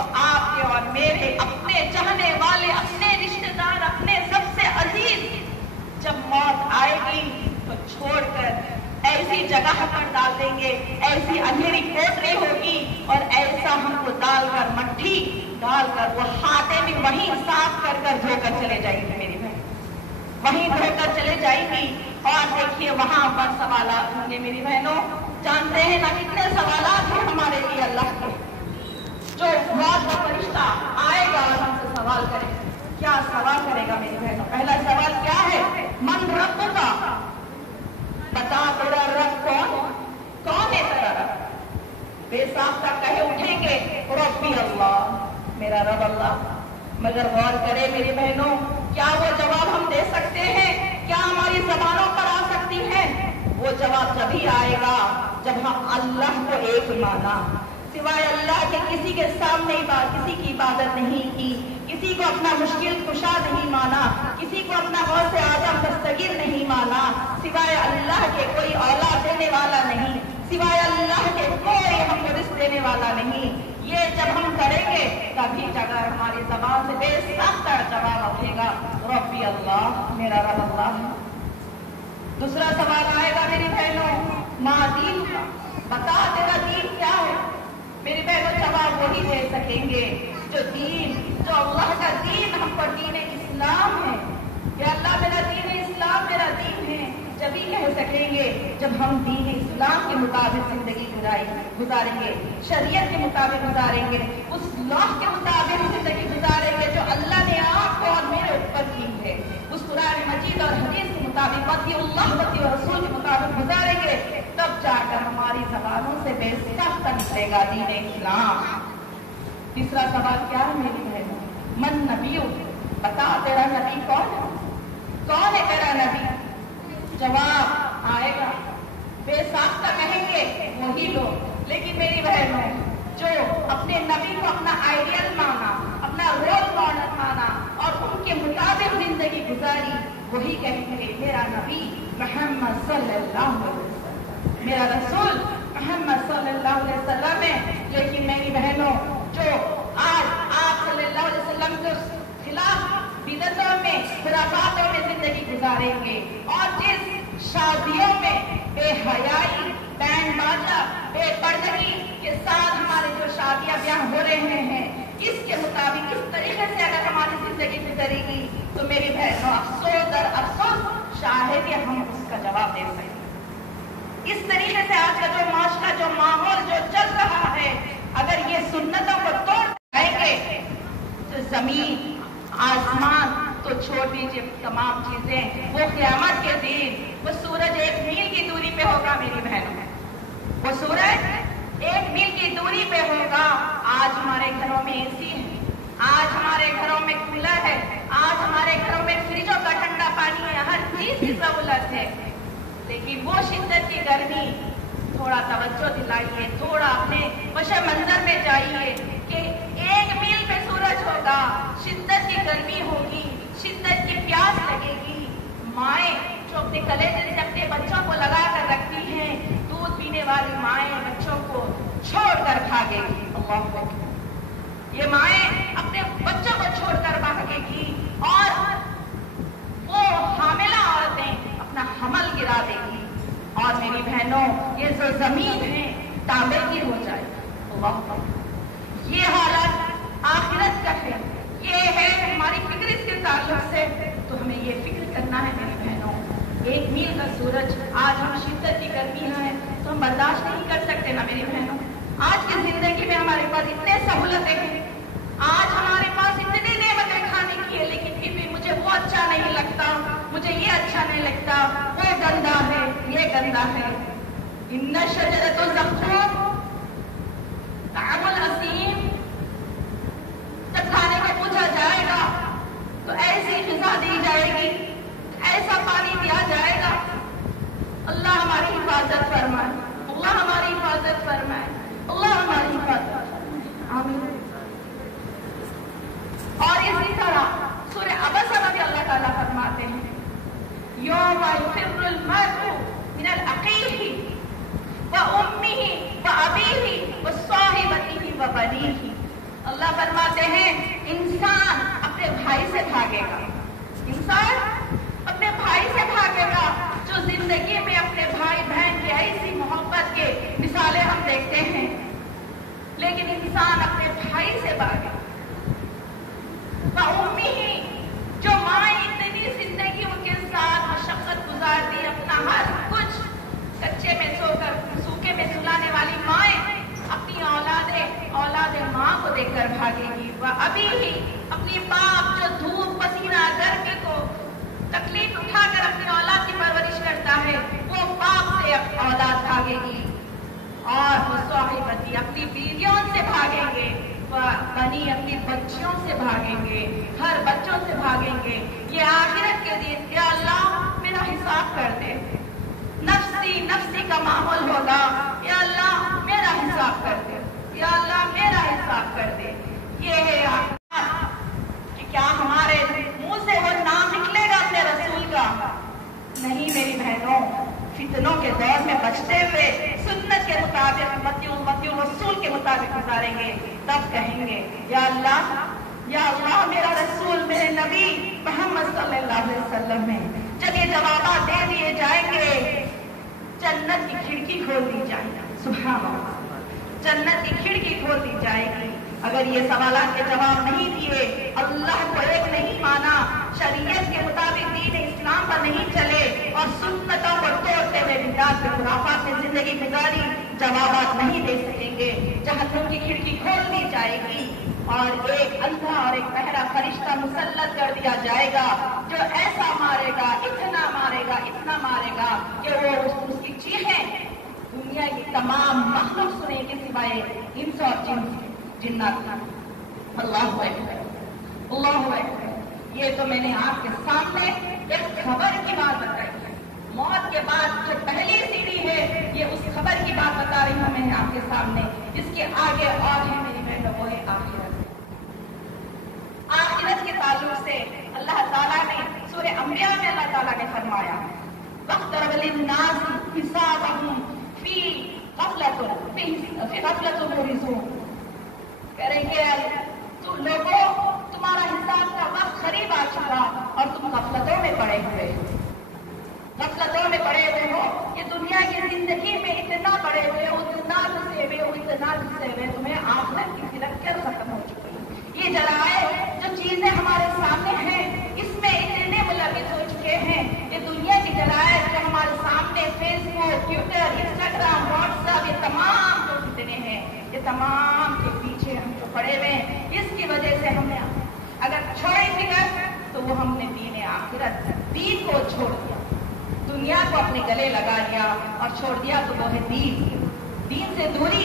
تو آپ کے اور میرے اپنے چاہنے والے، اپنے رشتے دار، اپنے سب سے عزیز جب موت آئے گی تو چھوڑ کر ایسی جگہ پر ڈال دیں گے، ایسی اندھیری کوٹری ہوگی اور ایسا ہم کو ڈال کر مٹھی ڈال کر وہ ہاتھیں بھی وہیں صاف کر کر دھو کر چلے جائیں گے میری بہن، وہیں دھو کر چلے جائیں گی. اور دیکھیے وہاں پر سوالات ہوں گے میری بہنوں. جانتے ہیں نا کتنے سوالات ہیں ہمارے لیے اللہ کے. جو موت کا فرشتہ آئے گا اور ہم سے سوال کرے، کیا سوال کرے گا میری بہنوں؟ پہلا سوال کیا ہے؟ من رب کا، بتا تیرا رب کون ہے تیرا رب؟ بے ساختہ کہے اٹھیں گے ربی اللہ، میرا رب اللہ. مگر غور کرے میری بہنوں، کیا وہ جواب ہم دے سکتے ہیں؟ کیا ہماری زبانوں پر آ سکتی ہے؟ وہ جواب جبھی آئے گا جب ہم اللہ کو ایک مانا، سوائے اللہ کے کسی کے سامنے کسی کی عبادت نہیں کی، کسی کو اپنا مشکل کشا نہیں مانا، کسی کو اپنا غوث اعظم دستگیر نہیں مانا، سوائے اللہ کے کوئی اولاد دینے والا نہیں، سوائے اللہ کے کوئی ہم کو رزق دینے والا نہیں. یہ جب ہم کریں گے تبھی جگہ ہماری زبان سے بے ساختہ جواب اٹھے گا ربی اللہ، میرا رب اللہ. دوسرا سوال آئے گا میری بہنوں، ماں دین کا، بتا تیرا دین کیا ہے؟ میری بہنوں جواب وہی دے سکیں گے جو اللہ کا دین ہم کو دین اسلام ہے. یا اللہ میرا دین اسلام میرا دین ہے، جبھی کہہ سکیں گے جب ہم دین اسلام کے مطابق زندگی گزاریں گے، شریعت کے مطابق گزاریں گے، اس لاء کے مطابق زندگی گزاریں گے جو اللہ نے آپ کو اور میرے اوپر کی ہے، اس قرآن مجید اور حدیث کے مطابق وطی اللہ وطی رسول کے مطابق گزاریں گے، تب جا کر ہماری زبانوں سے بے ساختہ نکلے گا دین اسلام. تیسرا سوال کیا ہے میری بہن؟ من نبی، بتا تیرا نبی کون ہے تیرا نبی؟ جواب آئے گا، بے ساختہ کہیں گے وہی لوگ. لیکن میری بہنوں جو اپنے نبی کو اپنا آئیڈیل مانا، اپنا رول ماڈل مانا اور ان کے مطابق زندگی گزاری، وہی کہیں گے میرا نبی محمد صلی اللہ علیہ وسلم، میرا رسول محمد صلی اللہ علیہ وسلم ہے. لیکن میری بہنوں جو آج آپ صلی اللہ علیہ وسلم کے خلاف بدعتوں میں، خرافاتوں میں زندگی گزاریں گے اور جس شادیوں میں بے حیائی، بینڈ باجا، بے پردگی کے ساتھ ہمارے جو شادیاں بیاہ ہو رہے ہیں، اس کے مطابق کس طریقے سے اگر ہماری زندگی گزرے گی تو میری بہنوں افسوس در افسوس شاید ہی ہم اس کا جواب دے سکیں. اس طریقے سے آج کا جو معاشرہ، جو ماحول جو چل رہا ہے، اگر یہ سنتوں کو توڑ جائیں گے تو زمین آسمان تو چھوڑ دیجیے تمام چیزیں، وہ قیامت کے دن وہ سورج 1 میل کی دوری پہ ہوگا میری بہنوں، وہ سورج 1 میل کی دوری پہ ہوگا. آج ہمارے گھروں میں اے سی ہے، آج ہمارے گھروں میں کولر ہے، آج ہمارے گھروں میں فریجوں کا ٹھنڈا پانی ہے، ہر چیز کی سہولت ہے. لیکن وہ شدت کی گرمی، تھوڑا توجہ دلائیے، تھوڑا اپنے پس منظر میں جائیے کہ 1 میل پہ سورج ہوگا، شدت کی گرمی ہوگی، شدت کی پیاس لگے گی. مائیں جو اپنے کلیجے سے اپنے بچوں کو لگا کر رکھتی ہیں، دودھ پینے والی مائیں بچوں کو چھوڑ کر بھاگے گی. اللہ اکبر. یہ مائیں اپنے بچوں کو چھوڑ کر بھاگے گی اور وہ حاملہ عورتیں اپنا حمل گرا دے گی. اور میری بہنوں یہ جو زمین ہے تابع کی ہو جائے. اللہ اکبر. یہ حالت آخرت کا ہے، یہ ہے ہماری فکر اس کے تعلق سے. تو ہمیں یہ فکر کرنا ہے میری بہنوں، 1 میل کا سورج، آج ہم شدت کی گرمی ہے تو ہم برداشت نہیں کر سکتے نا میری بہنوں. آج کی زندگی میں ہمارے پاس اتنے سہولتیں ہیں، آج ہمارے پاس اتنی نعمتیں کھانے کی ہے، لیکن پھر بھی مجھے وہ اچھا نہیں لگتا، مجھے یہ اچھا نہیں لگتا، وہ گندا ہے، یہ گندا ہے. ان شجرۃ الزقوم طعم الاسیم، جب کھانے کو پوچھا جائے گا تو ایسی غذا دی جائے گی، ایسا پانی دیا جائے گا. اللہ ہماری حفاظت فرمائے، اللہ ہماری حفاظت فرمائے، اللہ ہماری حفاظت فرمائے. آمین. اور اسی طرح سورہ عبسہ میں بھی اللہ تعالیٰ فرماتے ہیں یوم یفر المرء من اخیہ وامہ وابیہ وصاحبتہ وبنیہ. اللہ इंसान अपने भाई से भागेगा, इंसान अपने भाई से भागेगा। जो जिंदगी में अपने भाई बहन की ऐसी मोहब्बत के मिसालें हम देखते हैं, लेकिन इंसान अपने भाई से भागे। उम्मी ही जो माँ इतनी जिंदगी उनके साथ मशक्कत गुजारती, अपना हर कुछ कच्चे में सोकर सूखे में सुलाने वाली माएँ अपनी औलादे माँ को देखकर भागेगी। वह अभी ही अपनी बाप जो धूप पसीना गर्मी को तकलीफ उठाकर अपनी औलाद की परवरिश करता है, वो बाप से औलाद भागेगी। और वो साहिबती अपनी बीवियों से भागेंगे, वह बनी अपनी बच्चियों से भागेंगे, हर बच्चों से भागेंगे। ये आखिरत के दिन या अल्लाह मेरा हिसाब कर दे, नफ्सी नफ्सी का माहौल होगा, या अल्लाह मेरा हिसाब कर दे, या अल्लाह मेरा हिसाब कर दे। ये है कि क्या हमारे मुंह से वो नाम निकलेगा अपने रसूल का? नहीं मेरी बहनों, फितनों के दौर में बचते हुए सुन्नत के मुताबिक उम्मती रसूल के मुताबिक गुजारेंगे, तब कहेंगे या अल्लाह मेरा रसूल मेरे नबी मोहम्मद सल्लल्लाहु अलैहि वसल्लम में। जब ये जवाब दे दिए जाएंगे, जन्नत की खिड़की खोल दी जाएगी। सुभान अल्लाह, जन्नत की खिड़की खोल दी जाएगी। अगर ये सवालात के जवाब नहीं दिए, अल्लाह को एक नहीं माना, शरीयत के मुताबिक दीन इस्लाम पर नहीं चले और सुन्नतों को तोड़ते हुए बिदात के खुराफात में जिंदगी गुजारी, जवाबात नहीं दे सकेंगे। जहन्नम की खिड़की खोल दी जाएगी और एक अंधा और एक बहरा फरिश्ता मुसल्लत कर दिया जाएगा, जो ऐसा मारेगा, इतना मारेगा कि वो उसकी चीखें दुनिया की तमाम मखलूक सुनेगी सिवाय इंस और जिन्नात। अल्लाहु अकबर, अल्लाहु अकबर। ये तो मैंने आपके सामने एक खबर की बात बताई है। मौत के बाद जो पहली सीढ़ी है, ये उस खबर की बात बता रही हूँ मैं आपके सामने। इसके आगे और है मेरी बहनों, वो है आखिरत। आखिरत के ताल्लुक से अल्लाह ताला ने सूरह अंबिया में अल्लाह ताला ने फरमाया, वक़्तरब लिन्नास हिसाबहुम फी गफ़लतुन मुरिज़ून। करेंगे तुम लोगों, तुम्हारा हिसाब का वक्त करीब आ चुका और तुम गफलतों में पड़े हुए हो। ये दुनिया की जिंदगी में इतना पड़े हुए हो, इतना घुसे हुए, तुम्हें आखिरत की फिक्र खत्म हो चुकी है। ये जराए जो चीजें हमारे सामने हैं, इसमें इतने मुलविस हो चुके हैं। ये दुनिया की जराए जो हमारे सामने फेसबुक, ट्विटर, इंस्टाग्राम, व्हाट्सएप, ये तमाम जो कितने हैं, ये तमाम के पीछे हम जो पड़े हुए हैं, इसकी वजह से हमने अगर छोड़ी फिक्र तो वो हमने दीन को छोड़ दिया, दुनिया को अपने गले लगा लिया और छोड़ दिया, तो वो है दीन से दूरी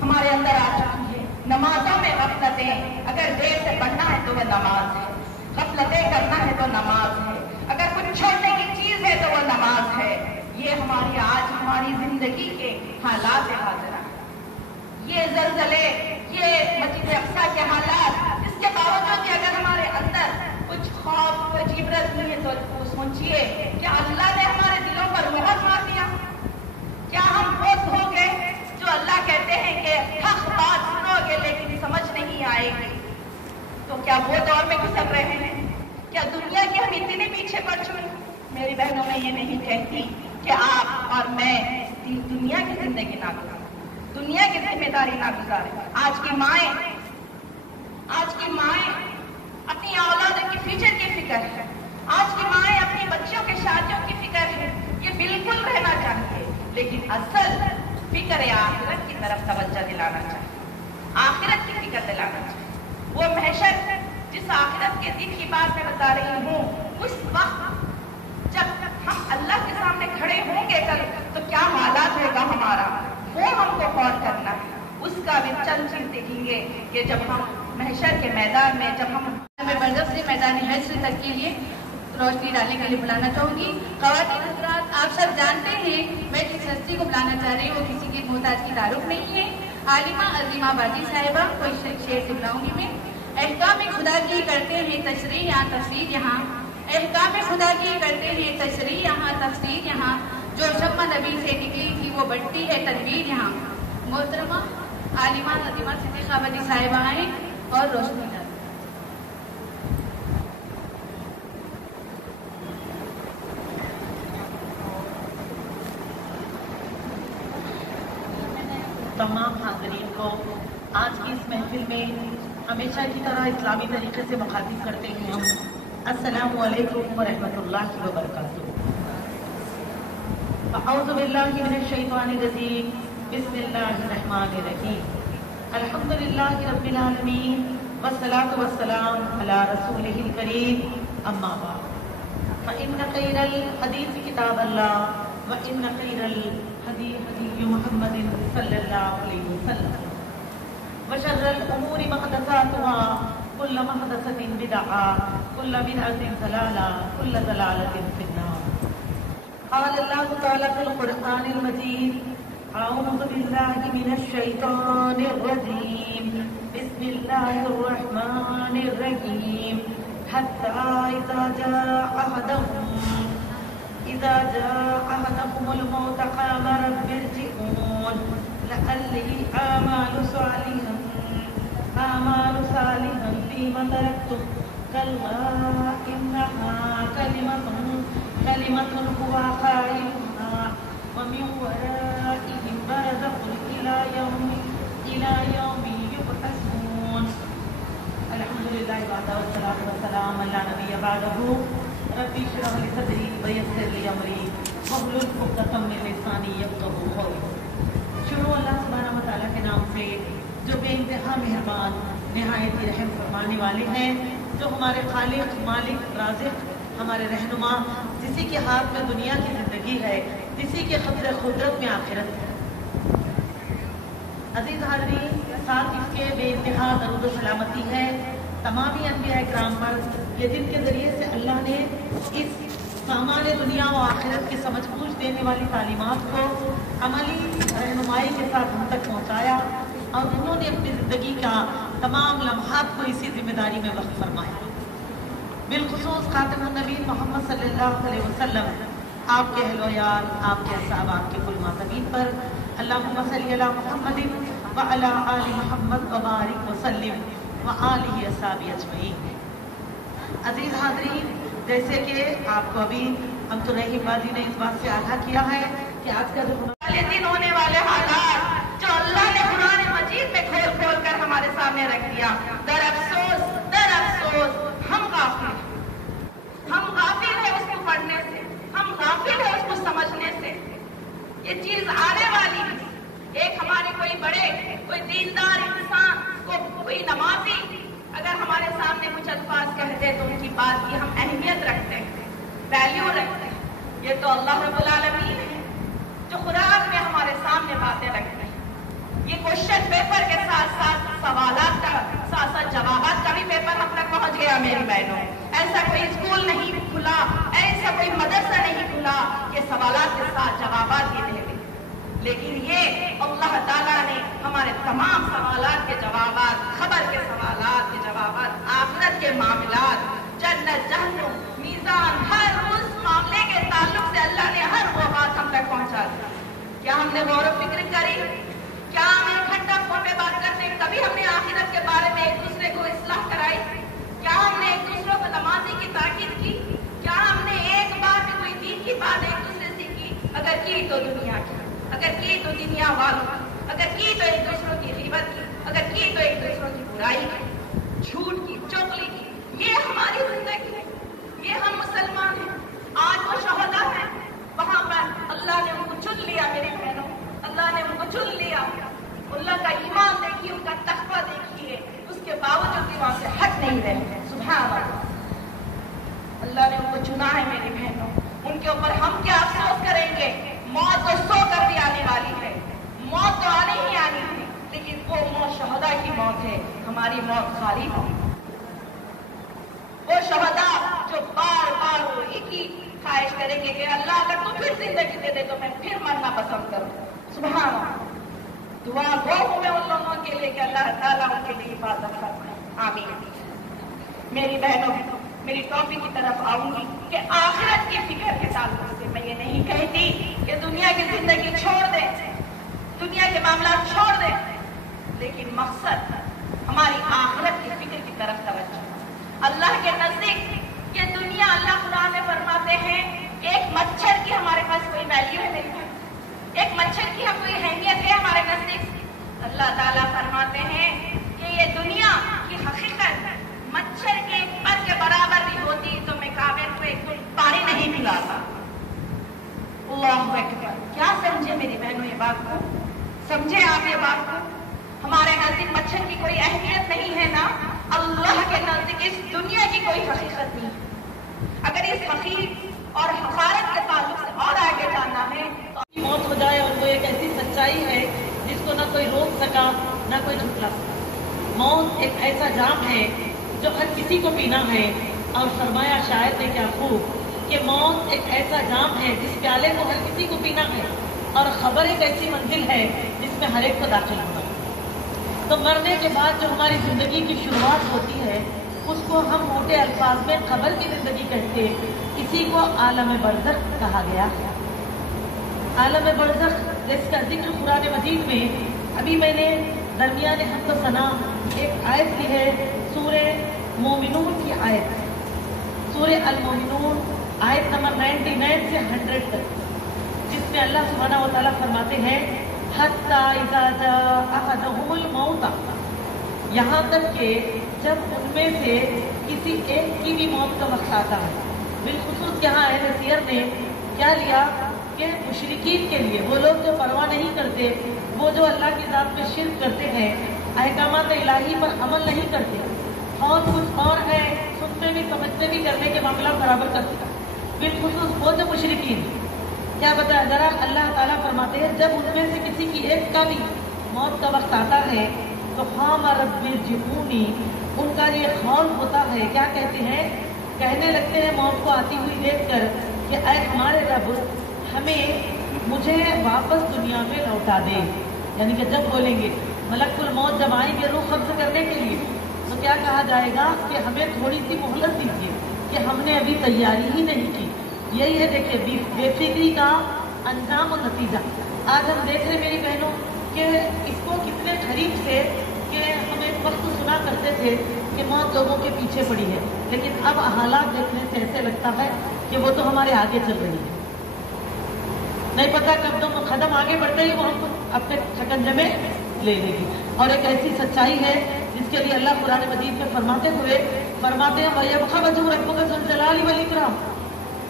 हमारे अंदर आ चुकी है। नमाजों में गफलतें, अगर देर से पढ़ना है तो वह नमाज है, गफलतें करना है तो नमाज है, अगर कुछ छोड़ने की चीज है तो वह नमाज है। ये हमारी जिंदगी के हालात हाजिर है। ये जलजले, ये मस्जिद अक्सा के हालात, इसके बावजूद कि अगर हमारे अंदर कुछ खौफ, कुछ इबरत नहीं है तो सोचिए, क्या अल्लाह ने हमारे दिलों पर मोहर मार दिया? क्या हम वो हो गए जो अल्लाह कहते हैं कि हक बात सुनोगे लेकिन समझ नहीं आएगी? तो क्या वो दौर में गुजर रहे हैं? क्या दुनिया के हम इतने पीछे पड़ चुके? मेरी बहनों, मैं ये नहीं कहती कि आप और मैं दुनिया की जिंदगी ना गुजारें, दुनिया की जिम्मेदारी ना गुजारें। आज की माएँ अपनी औलादों की फ्यूचर की फिक्र है, आज की माएँ अपनी बच्चियों के शादियों की फिक्र है, ये बिल्कुल रहना चाहिए, लेकिन असल फिक्र आखिरत की तरफ तवज्जो दिलाना चाहिए, आखिरत की फिक्र दिलाना चाहिए। वो महशर जिस आखिरत के दिन की बात मैं बता रही हूँ, उस वक्त जब हम अल्लाह के सामने खड़े होंगे कल, तो क्या हालात होगा हमारा, वो हमको गौर करना है। उसका भी चंद चीज देखेंगे कि जब हम महशर के मैदान में, जब हम बरज़ख से मैदान हश्र तक के लिए रोशनी डालने के लिए बुलाना चाहूँगी। ख़वातीन हज़रात, आप सब जानते हैं मैं जिस हस्ती को बुलाना चाह रही हूँ वो किसी की मोहताज की तारुफ नहीं है, आलिमा अज़ीमा बाजी साहिबा। कोई शेर से बुलाऊँगी मैं। अहकाम खुदा की करते हैं तशरीह यहाँ तफसीर यहाँ, अहकाम खुदा की करते हैं तशरीह यहाँ तफसीर यहाँ, जो शम्मा नबी से निकली थी वो बढ़ती है तनवीर यहाँ। मोहतरमा आलिमा अज़ीमा सिद्दीक़ा बाजी साहिबा आएँ और रोशनी डालें। हाज़रीन को आज की इस महफिल में हमेशा की तरह इस्लामी तरीके से मुखातिब करते हैं हम। अस्सलामु अलैकुम व रहमतुल्लाहि व बरकातुहू। अऊज़ु बिल्लाहि मिनश शैतानिर रजीम। बिस्मिल्लाहिर रहमानिर रहीम। अल्हम्दुलिल्लाहि रब्बिल आलमीन वस्सलातु वस्सलाम अला रसूलिहिल करीम। अम्मा बाद। फ़इन्न खैरल हदीस किताबल्लाह व इन्न खैरल हदी हदी मुहम्मदिन सल्लल्लाहु अलैहि वसल्लम व शर्रल उमूरि मुहदसातुहा कुल्लु मुहदसतिन बिदअह कुल्लु बिदअतिन ज़लाला कुल्लु ज़लालतिन फिन्नार। क़ाल अल्लाहु तआला फ़िल क़ुरआनिल मजीद अऊज़ु बिल्लाहि मिनश शैतानिर रजीम। बिस्मिल्लाहिर रहमानिर रहीम। हत्ता इज़ा जाअ अहदहुमुल मौत क़ाल रब्बि इरजिऊन लअल्ली आमालु सालिहन फ़ीमा तरक्तु कल्ला इन्नहा कलिमतुन हुवा क़ाइलुहा व मिन वराइहिम बरज़खुन इला यौमि युबअसून। अल्हम्दुलिल्लाहि वस्सलातु वस्सलामु अला नबिय्यि बअदहू। रब्बी इश्रह ली सदरी व यस्सिर ली अमरी वहलुल उक़दतम मिन लिसानी यफ़क़हू क़ौली। शुरू अल्लाह सुब्हानहू व तआला के नाम से जो बेइंतहा मेहरबान निहायत ही रहम फरमाने वाले हैं, जो हमारे खालिक मालिक राज़िक़ हमारे रहनुमा, जिसी के हाथ में दुनिया की ज़िंदगी है, जिसी के क़ब्ज़ क़ुदरत में आखिरत है। अज़ीज़ हाज़रीन, साथ इसके बेइंतहा दरूद व सलामती है तमामी अंबिया इकराम पर, ये जिनके ज़रिए से अल्लाह ने इस सामान दुनिया व आखिरत की समझ बूझ देने वाली तालीमात को अमली रहनुमाई के साथ हम तक पहुँचाया और उन्होंने अपनी ज़िंदगी का तमाम लम्हात को इसी जिम्मेदारी में वक़्फ़ फरमाया। बिलखुसूस खातिमुन नबीय्यीन मोहम्मद सल्लल्लाहु अलैहि वसल्लम, आपके अहलो यार, आपके असहाब, आपके कुल मातमीन पर अल्लाहुम्मा सल्ली अला मुहम्मदिन व अला आलि मुहम्मद व बारिक व सल्लिम व आलिहि अस्हाबी अजमईन। अजीज हाज़रीन, जैसे कि आपको अभी हम तो रहीम बाजी ने इस बात से आगाह किया है कि आज का जो दिन होने वाले हालात जो अल्लाह ने कुरान मजीद में खोल खोल कर हमारे सामने रख दिया, दर अफसोस हम गाफिल है उसको पढ़ने से, हम गाफिल है उसको समझने से। ये चीज आने वाली है। एक हमारे कोई दीनदार इंसान को, कोई नमाजी अगर हमारे सामने कुछ अल्फाज कहते हैं तो उनकी बात की हम अहमियत रखते हैं, वैल्यू रखते हैं। ये तो अल्लाह रब्बुल आलमीन है जो कुरान में हमारे सामने बातें रखते हैं। ये क्वेश्चन पेपर के साथ साथ सवालात का साथ साथ जवाबात का भी पेपर हम तक पहुंच गया मेरी बहनों। ऐसा कोई स्कूल नहीं खुला, ऐसा कोई मदरसा नहीं खुला कि सवालात के साथ जवाबात ये दे दे। लेकिन ये अल्लाह ताला ने हमारे तमाम सवालात के जवाबात, खबर के सवालात के जवाबात, आखिरत के मामलात, जन्नत जहन्नम, मीज़ान, हर उस मामले के ताल्लुक से अल्लाह ने हर वो बात हम तक पहुंचा दी। क्या हमने गौर व फिक्र करी? क्या हम एक घंटा फोन पे बात करते कभी हमने आखिरत के बारे में एक दूसरे को इस्लाह कराई? क्या हमने एक दूसरे को नमाजी की ताकीद की? क्या हमने एक बार भी कोई दीन की बात एक दूसरे से की? अगर की तो दुनिया की, अगर की तो दुनिया वालों की, अगर की तो एक दूसरों की ग़ीबत की, अगर की तो एक दूसरों की बुराई की, झूठ की, चुगली की। ये हमारी जिंदगी है, ये हम मुसलमान हैं। आज वो शहदा है, वहां पर अल्लाह ने उनको चुन लिया मेरी बहनों, अल्लाह ने उनको चुन लिया। अल्लाह का ईमान देखिए, उनका तक़वा देखिए, उसके बावजूद भी वहां से हट नहीं रहे। सुभान अल्लाह, अल्लाह ने उनको चुना है मेरी बहनों। उनके ऊपर हम क्या अफसोस करेंगे? मौत तो सो कर भी आने वाली है, मौत तो आनी ही आनी है, लेकिन वो मौत शहदा की मौत है, हमारी मौत खाली मौत। वो शहदा जो बार बार वो एक ही ख्वाहिश करेंगे कि अल्लाह अगर तू फिर जिंदगी दे दे तो मैं फिर मरना पसंद करूं। सुभान अल्लाह। दुआ गो हूं मैं उन लोगों के लिए कि अल्लाह ताला उनके लिए हिफाजत फरमाए। आमीन। मेरी बहनों, मेरी टॉपिक की तरफ आऊंगी कि आखिरत की फिक्र के ताल्लुक से मैं ये नहीं कहती कि दुनिया की जिंदगी छोड़ दे, दुनिया के मामला छोड़ दे, लेकिन मकसद हमारी आखिरत की फिक्र की तरफ तवज्जो। अल्लाह के नजदीक ये दुनिया, अल्लाह कुरान में फरमाते हैं, एक मच्छर की हमारे पास कोई वैल्यू है नहीं, एक मच्छर की हम कोई अहमियत है हमारे नजदीक? अल्लाह ताला फरमाते हैं कि ये दुनिया की हकीकत मच्छर के पर के बराबर भी होती तो मैं काबिल को एक पानी नहीं पिलाता। अल्लाहु अकबर। क्या समझे मेरी बहनों ये बात को? समझे आप ये बात को? हमारे नजदीक मच्छर की कोई अहमियत नहीं है ना, अल्लाह के नजदीक इस दुनिया की कोई हकीकत नहीं। अगर इस हकीकत और हकारत के ताल्लुक से और आगे जानना है तो मौत हो जाए, और वो एक ऐसी सच्चाई है जिसको ना कोई रोक सका ना कोई झुकला सका। मौत एक ऐसा जाम है जो हर किसी को पीना है, और फरमाया शायद ने क्या खूब कि मौत एक ऐसा जाम है जिस प्याले को हर किसी को पीना है, और खबर एक ऐसी मंजिल है जिसमें हर एक को दाखिल होना है। तो मरने के बाद जो हमारी जिंदगी की शुरुआत होती है उसको हम मोटे अल्फाज में खबर की जिंदगी कहते हैं। इसी को आलम बरज़ख कहा गया है। आलम बरज़ख जिसका जिक्र कुरान मजीद में अभी मैंने दरमियान हमद सना एक आयत की है, सूरे मोमिनून की आयत, सूरे अल मोमिनून आयत नंबर 99 से 100 तक, जिसमें अल्लाह सुब्हानहू व तआला फरमाते हैं हत्ता इज़ा जाअ अहदहुमुल मौत, यहाँ तक कि जब उनमें से किसी एक की भी मौत का वक्त आता है। बिलखुसूस यहाँ अहले सीयर ने क्या लिया कि मुशरिकीन के लिए, वो लोग जो परवाह नहीं करते, वो जो अल्लाह की ज़ात में शिर्क करते हैं, अहकामात इलाही पर अमल नहीं करते, और कुछ और है सुनने भी समझने भी करने के मामला बराबर करते हैं। बिलखुसूस वो जो मुशरिकीन, क्या बताया जरा, अल्लाह ताला फरमाते हैं जब उनमें से किसी की एक का भी मौत का वक्त आता है तो खाम रब्बिरजिऊनी, उनका ये खौल होता है, क्या कहते हैं, कहने लगते हैं मौत को आती हुई देखकर कि ऐ हमारे रब, हमें मुझे वापस दुनिया में लौटा दे। यानी कि जब बोलेंगे मलकुल मौत जब आएंगे रूह कब्ज़ करने के लिए, तो क्या कहा जाएगा कि हमें थोड़ी सी मोहलत दीजिए कि हमने अभी तैयारी ही नहीं की। यही है देखिए बेफिक्री का अंजाम और नतीजा। आज हम देख रहे मेरी बहनों कि इसको कितने करीब से, कि हम एक वक्त सुना करते थे कि मौत लोगों के पीछे पड़ी है, लेकिन अब हालात देखने से ऐसे लगता है कि वो तो हमारे आगे चल रही है। नहीं पता कब तो कदम आगे बढ़ते ही वो हमको अपने शकंजे में ले लेगी। और एक ऐसी सच्चाई है जिसके लिए अल्लाह कुरान मजीद में फरमाते हैं वयबका वजहु रब्बिका ज़ुल जलाली वल इकराम,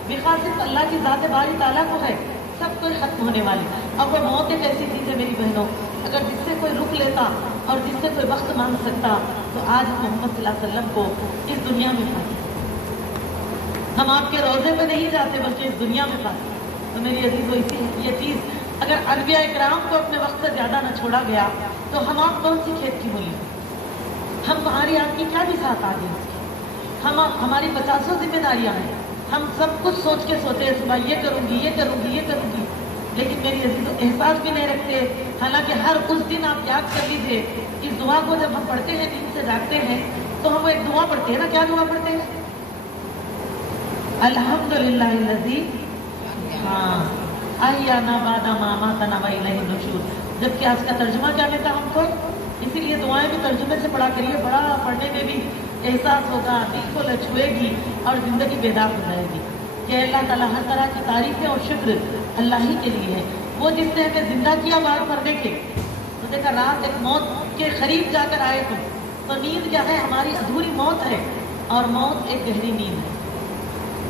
बिखा सिर्फ अल्लाह की ज़ात बारी ताला को है, सब कुछ खत्म होने वाली। अब वो मौत एक ऐसी चीज़ है मेरी बहनों, अगर जिससे कोई रुक लेता और जिससे कोई वक्त मांग सकता तो आज हम मोहम्मद सल्लल्लाहु अलैहि वसल्लम को इस दुनिया में पाते। हम आपके रोज़े पे नहीं जाते बल्कि इस दुनिया में पाते। तो मेरी अजीज़ इसी ये चीज़ अगर अनबिया इकराम को अपने वक्त से ज़्यादा न छोड़ा गया तो हम आप कौन सी खेत की मूली, हम तुम्हारी आपकी क्या भी साथ आ गई। हम हमारी 50 जिम्मेदारियां हैं, हम सब कुछ सोच के सोते हैं सुबह ये करूंगी ये करूंगी ये करूंगी, लेकिन मेरी अजीज़ों एहसास भी नहीं रखते। हालांकि हर उस दिन आप याद कर लीजिए इस दुआ को जब हम पढ़ते हैं, नींद से जागते हैं तो हम एक दुआ पढ़ते हैं ना, क्या दुआ पढ़ते हैं, अल्हम्दुलिल्लाहिल्लज़ी अहयाना बादा मा अमातना व इलैहि नुशूर। जबकि आज का तर्जुमा क्या लेता हमको, इसीलिए दुआएं भी तर्जुमे से पढ़ा करिए, बड़ा पढ़ने में भी एहसास होगा, दिल को लचुएगी और जिंदगी बेदार हो जाएगी कि अल्लाह ताला हर तरह की तारीफें और शुक्र अल्लाह ही के लिए है। वो जिसने हमें जिंदा किया बात पढ़ने के, तो देखा रात एक मौत के करीब जाकर आए तुम, तो नींद क्या है, हमारी अधूरी मौत है, और मौत एक गहरी नींद है।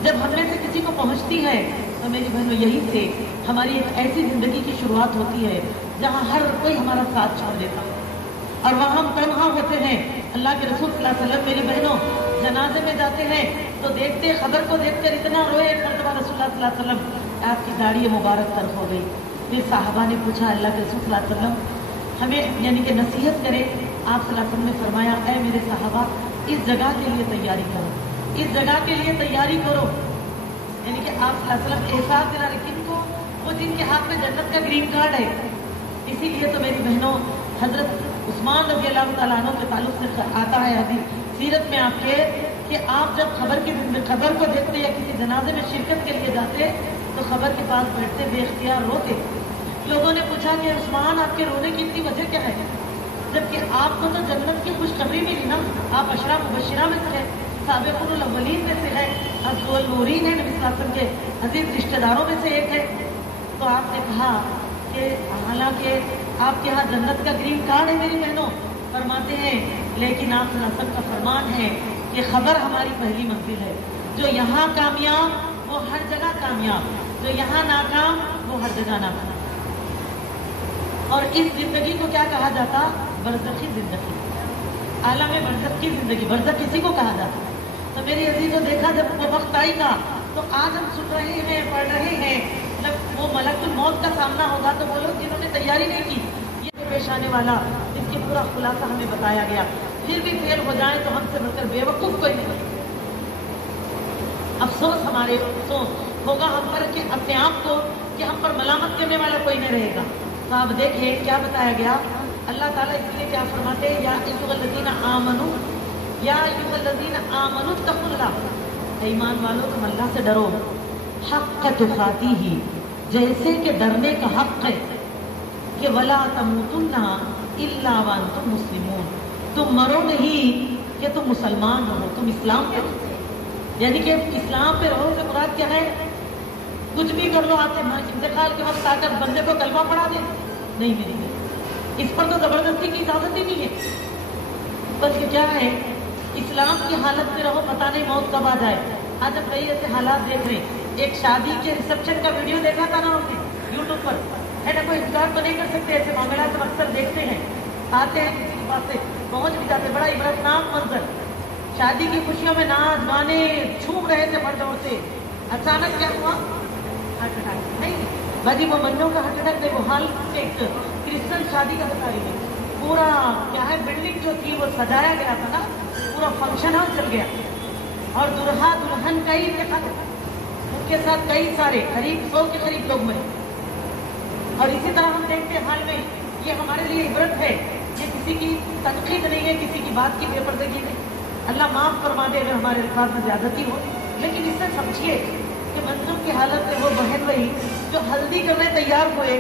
जब हमने से किसी को पहुंचती है तो मेरी बहनों यही से हमारी एक ऐसी जिंदगी की शुरुआत होती है जहाँ हर कोई हमारा साथ छोड़ देता है, और वहाँ हम तन्हा होते हैं। अल्लाह के रसूल सल्लल्लाहु अलैहि वसल्लम मेरी बहनों जनाजे में जाते हैं तो देखते खबर को देखकर इतना रोए, एक मरतबा रसूलुल्लाह सल्लल्लाहु अलैहि वसल्लम आपकी दाढ़ी मुबारक तरफ हो गई। फिर साहबा ने पूछा अल्लाह के रसूल सल्लल्लाहु अलैहि वसल्लम हमें यानी कि नसीहत करें। आप सल्लल्लाहु अलैहि वसल्लम ने फरमाया ऐ मेरे साहबा इस जगह के लिए तैयारी करो, इस जगह के लिए तैयारी करो। यानी कि आप सल्लल्लाहु अलैहि वसल्लम एहसास दिला रहे किनको, वो जिनके हाथ में जन्नत का ग्रीन कार्ड है। इसीलिए तो मेरी बहनों हजरत उस्मान रज़ी अल्लाह तआला अन्हु के ताल्लुक से आता है हदीस सीरत में आपके कि आप जब खबर को देखते या किसी जनाजे में शिरकत के लिए जाते तो खबर के पास बैठते बेख्तियार रोते। लोगों ने पूछा कि उस्मान आपके रोने की इतनी वजह क्या है, जबकि आपको तो जन्नत की खुशखबरी मिली ना, आप अशरा मुबश्शिरा में थे, साबिक़ुल अव्वलीन में से है, अज़्वल नूरीन है, नबी सल्लल्लाहु अलैहि वसल्लम के अजीज रिश्तेदारों में से एक है। तो आपने कहा कि हालांकि آپ کے यहाँ जन्नत का ग्रीन कार्ड है मेरी बहनों। फरमाते हैं लेकिन आप सल्लल्लाहु का फरमान है कि खबर हमारी पहली मंजिल है। जो यहाँ कामयाब वो हर जगह कामयाब, जो यहाँ नाकाम वो हर जगह नाकाम। और इस जिंदगी को क्या कहा जाता? बरज़खी जिंदगी, आलम बरज़ख की जिंदगी। बरज़ख किसी को कहा जाता? तो मेरी अजीजों, देखा जब वो वक्त आएगा तो आज हम सुन रहे हैं, पढ़ रहे हैं, जब वो मलकुल मौत का सामना होगा तो वो लोग जिन्होंने तैयारी नहीं की, ये पेश आने वाला, इसके पूरा खुलासा हमें बताया गया, फिर भी फेल हो जाए तो हमसे बढ़कर बेवकूफ कोई नहीं। अफसोस हमारे अफसोस होगा हम पर कि अपने आप को कि हम पर मलामत करने वाला कोई नहीं रहेगा। तो आप देखें क्या बताया गया। अल्लाह ताला इसलिए क्या फरमाते हैं, या अय्युहल्लज़ीना आमनू, या अय्युहल्लज़ीना आमनू तक़ुल्लाह, ईमान वालों तुम अल्लाह से डरो, हक़्क़ तुक़ातिही, जैसे कि डरने का हक है, कि वला तमूतुन्ना इल्ला व अंतुम मुस्लिमून, तुम मरो नहीं कि तुम मुसलमान रहो, तुम इस्लाम पे रहो। यानी कि इस्लाम पे रहो से मुराद क्या है? कुछ भी कर लो, आपके इंतकाल के वक्त आकर बंदे को कलमा पढ़ा दे, नहीं मिलेगी। इस पर तो जबरदस्ती की इजाजत ही नहीं है, बल्कि क्या है, इस्लाम की हालत में रहो, पता नहीं मौत कब आ जाए। आज हम कई ऐसे हालात देख रहे हैं। एक शादी के रिसेप्शन का वीडियो देखा था ना हमने यूट्यूब पर, है ना, कोई इंतजार तो नहीं कर सकते, ऐसे मामला हम अक्सर देखते हैं, आते हैं किसी के पास से पहुंच भी जाते, बड़ा इबरतनाक मंजर, शादी की खुशियों में नाच गाने झूम रहे थे बढ़ जोर से, अचानक क्या हुआ? Heart attack. नहीं भाजी, वो बन्नों का हार्ट अटैक नहीं, वो हाल एक क्रिश्चियन शादी का बता रही है। पूरा क्या है, बिल्डिंग जो थी वो सजाया गया था ना, पूरा फंक्शन हॉल चल गया, और दुल्हा दुल्हन का ही देखा था, उनके साथ कई सारे करीब 100 के करीब लोग मरे। और इसी तरह हम देखते हैं हाल में, ये हमारे लिए इबरत है, ये किसी की तनकीद नहीं है, किसी की बात की बेपर्दगी नहीं। अल्लाह माफ फरमा दे अगर हमारे रिकॉर्ड में ज्यादती हो, लेकिन इससे समझिए कि मंजूर की हालत में वो बहन वही जो हल्दी करने तैयार हुए,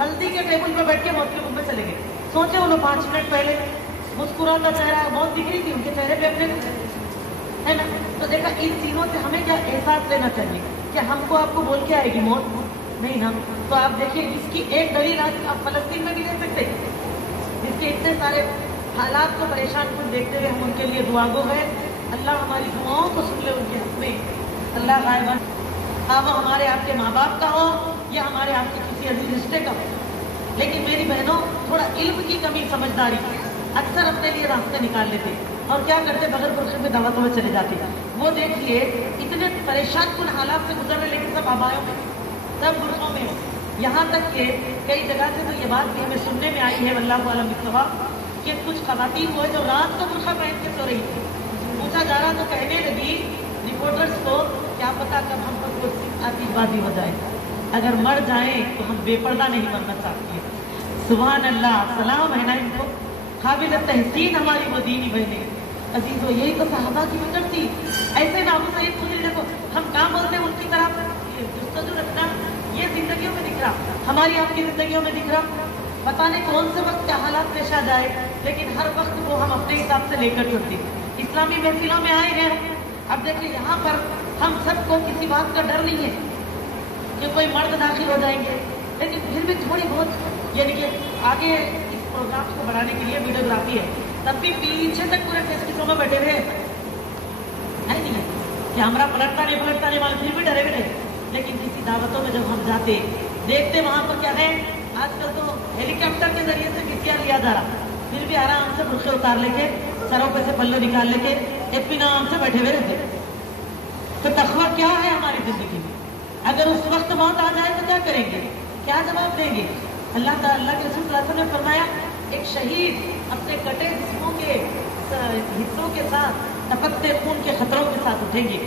हल्दी के टेबल पर बैठ के मौत के मुंह में चले गए। सोचे वो लोग 5 मिनट पहले मुस्कुराता चेहरा, मौत दिख रही थी उनके चेहरे पे अपने, है ना। तो देखा, इन चीजों से हमें क्या एहसास लेना चाहिए कि हमको आपको बोल के आएगी मौत, नहीं ना। तो आप देखिए, इसकी एक दलील आज आप फलस्तीन में भी ले सकते हैं, जिसके इतने सारे हालात को परेशान कुछ देखते हुए हम उनके लिए दुआगो है। अल्लाह हमारी दुआओं को सुन ले उनके हक में। अल्लाह गायबन, वो हमारे आपके माँ बाप का हो या हमारे आपके किसी अजीज रिश्ते का हो, लेकिन मेरी बहनों, थोड़ा इल्म की कमी, समझदारी, अक्सर अपने लिए रास्ते निकाल लेते और क्या करते, बगैर बुरखे में दावतों में चले जाते। वो देखिए इतने परेशान कुन हालात से गुजर रहे, लेकिन सब आबायों में, सब बुरखों में हो। यहाँ तक कि कई जगह से तो ये बात भी हमें सुनने में आई है, वल्लाहु आलम बिस्सवा, कि कुछ खवातीन हुए जो रात को बुरखा पहन के सो रही थी। पूछा जा रहा तो कहने लगी रिपोर्टर्स को, क्या पता कब हम पर कुछ आतिशबाजी हो जाए, अगर मर जाए तो हम बेपर्दा नहीं मरना चाहते। सुभान अल्लाह, सलाम है ना इनको, काबिल तहसीन हमारी वो दीनी बहने। अजीजों, यही तो सहाबा की फिक्र थी। ऐसे ना अबू सईद खुदरी, देखो हम काम बोलते हैं उनकी तरफ, जुस्तजू रखना ये जिंदगियों में दिख रहा, हमारी आपकी जिंदगियों में दिख रहा। पता नहीं कौन से वक्त क्या हालात पेश आ जाए, लेकिन हर वक्त वो हम अपने हिसाब से लेकर चलते। इस्लामी महफिलों में आए हैं, अब देखिए यहाँ पर हम सबको किसी बात का डर नहीं है कि कोई मर्द दाखिल हो जाएंगे, लेकिन फिर भी थोड़ी बहुत, यानी कि आगे इस प्रोग्राम को बढ़ाने के लिए वीडियोग्राफी है, तब भी पीछे तक पूरे फेसबुकों में बैठे हुए है नहीं है, कैमरा पलटता नहीं वाले फिर भी डरे हुए रहे। लेकिन किसी दावतों में जब हम जाते, देखते वहां पर क्या है, आजकल तो हेलीकॉप्टर के जरिए से किसिया लिया जा रहा, फिर भी आराम से बुर्खे उतार लेके, सरों पे से पल्ले निकाल लेके इत्मीनान से बैठे हुए रहते। तो तकवा क्या है हमारी जिंदगी में? अगर उस वक्त मौत आ जाए तो क्या करेंगे, क्या जवाब देंगे? अल्लाह ताला के रसूल सल्लल्लाहु अलैहि वसल्लम ने फरमाया, एक शहीद अपने कटे जिस्मों के हिस्सों के साथ, टपकते खून के खतरों के साथ उठेंगे,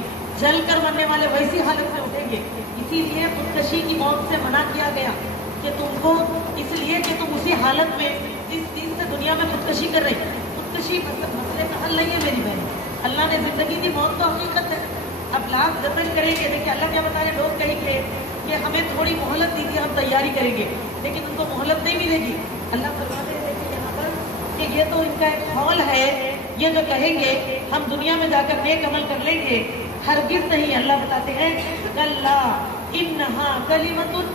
जलकर मरने वाले वैसी हालत में उठेंगे। इसीलिए खुदकशी की मौत से मना किया गया कि तुमको, इसलिए कि तुम उसी हालत में जिस चीज से दुनिया में खुदकशी कर रही, खुदकशी मसले का हल नहीं है मेरी बहन। अल्लाह ने जिंदगी दी, मौत तो हकीकत है। अब लाख जतन करेंगे, देखिए अल्लाह क्या बताए, लोग कहेंगे कि हमें थोड़ी मोहलत दीजिए, हम तैयारी करेंगे, लेकिन उनको मोहलत नहीं मिलेगी। अल्लाह फरमाते हैं देखिए यहाँ पर कि ये तो इनका एक हौल है, ये जो कहेंगे हम दुनिया में जाकर नेक अमल कर लेंगे, हरगिज नहीं। अल्लाह बताते हैं कल्ला इन्नहा कलिमतुन,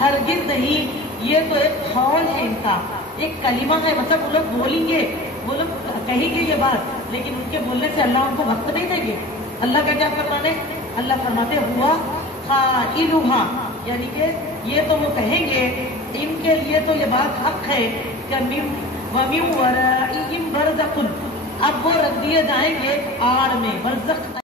हरगिज नहीं, یہ تو ایک قول ہے ان کا، ایک کلمہ ہے، مطلب وہ لوگ بولیں گے، وہ لوگ کہیں گے یہ بات، لیکن ان کے بولنے سے اللہ ان کو وقت نہیں دیں گے۔ اللہ کا کیا فرمانے؟ اللہ فرماتے ہوا قائلھا، یعنی کہ یہ تو وہ کہیں گے، ان کے لیے تو یہ بات حق ہے کہ وَمِن وَرَائِهِم بَرْزَخٌ، اب وہ رکھ دیے جائیں گے آڑ میں، برزخ